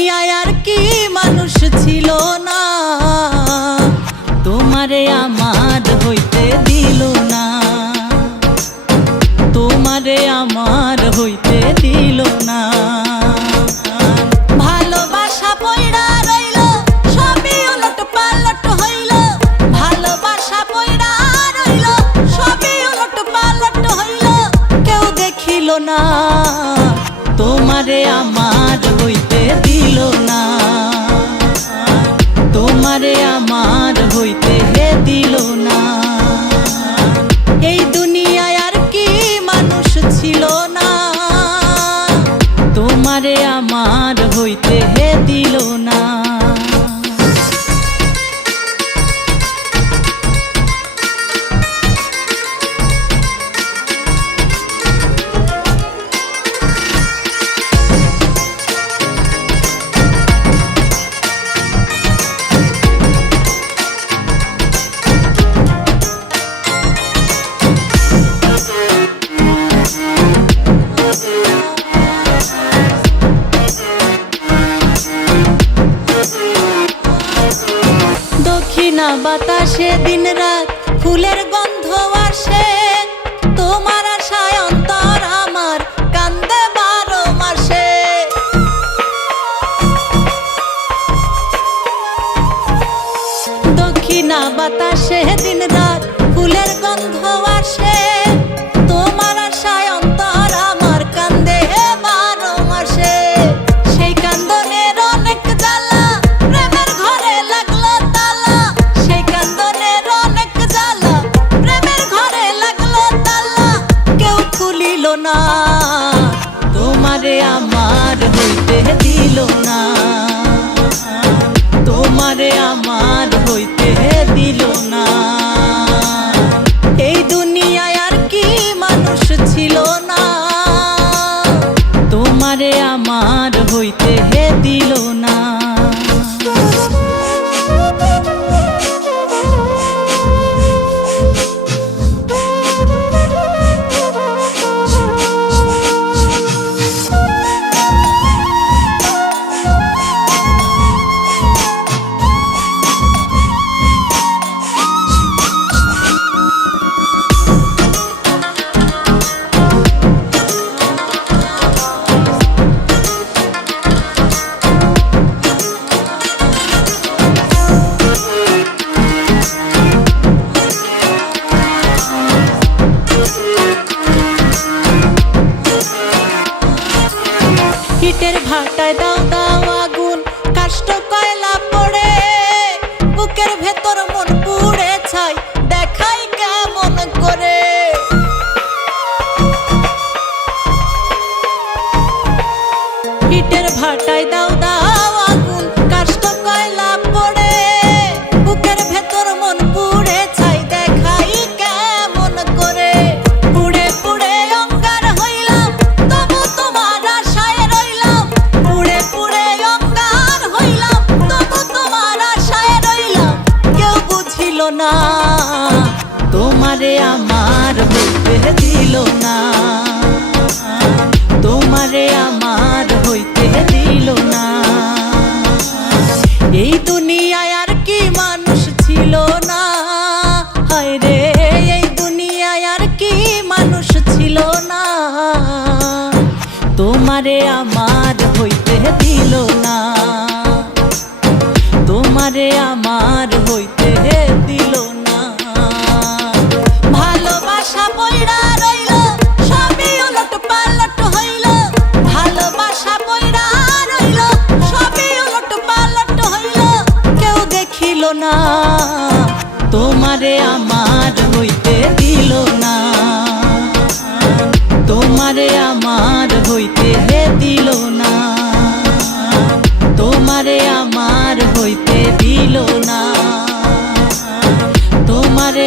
দুনিয়ায় আর কি মানুষ ছিল না, তোমারে আমার হইতে দিল না, তোমারে আমার হইতে দিল না। ভালোবাসা পয়ড়া রইল সবই উলট পালট হইল, ভালোবাসা পয়ড়া রইল সবই উলট পালট হইল, কেউ দেখিল না তোমারে আমার হইতে দিল না, তোমারে আমার হইতে দিল না। এই দুনিয়ায় আর কি মানুষ ছিল না, তোমারে আমার হইতে দিল না। দক্ষিণা বাতাসে দিন রাত ফুলের গন্ধ আসে, তোমার আশায় অন্তর আমার কান্দে 12 মাসে। দক্ষিণা বাতাসে দিন রাত ফুলের গন্ধ আসে, তোমার আশায় অন্তর আমার কান্দে 12 মাসে। সেই কান্দনের অনেক জ্বালা প্রেমের ঘরে লাগলো তালা, সেই কান্দনের অনেক জ্বালা প্রেমের ঘরে লাগলো তালা, কেউ খুলিল না তোমারে আমার হইতে দিল না, তোমারে আমার হইতে দিল না। এই দুনিয়ায় আর কি মানুষ ছিল না, তোমারে আমার হইতে দিল না। ইটের ভাটায় দাও দাও আগুন, কাষ্ঠ কয়লা পড়ে, বুকের ভেতর মন পুড়ে ছাই দেখাই কেমন করে। ইটের ভাটায় দাও দাও আগুন, কাষ্ঠ কয়লা পড়ে, বুকের ভেতর মন পুড়ে ছাই দেখাই কেমন করে। পুড়ে পুড়ে অঙ্গার হইলাম তবু তোমার আশায় রইলাম, পুড়ে পুড়ে অঙ্গার হইলাম তবু তোমার আশায় রইলাম, কেউ বুঝিল না তোমারে আমার হইতে দিল না, তোমারে আমার হইতে দিল না। এই দুনিয়ায় আর কি মানুষ ছিল না, হায় রে এই দুনিয়ায় আর কি মানুষ ছিল না, তোমারে আমার হইতে দিল না, তোমারে আমার হইতে দিল না। ভালোবাসা পয়ড়া রইল সবই উলট পালট হইল, ভালোবাসা পয়ড়া রইল সবই উলট পালট হইল, কেউ দেখিল না তোমারে আমার হইতে দিল না, তোমারে আমার হইতে দিল না, তোমারে আমার হইতে দিল না, তোমারে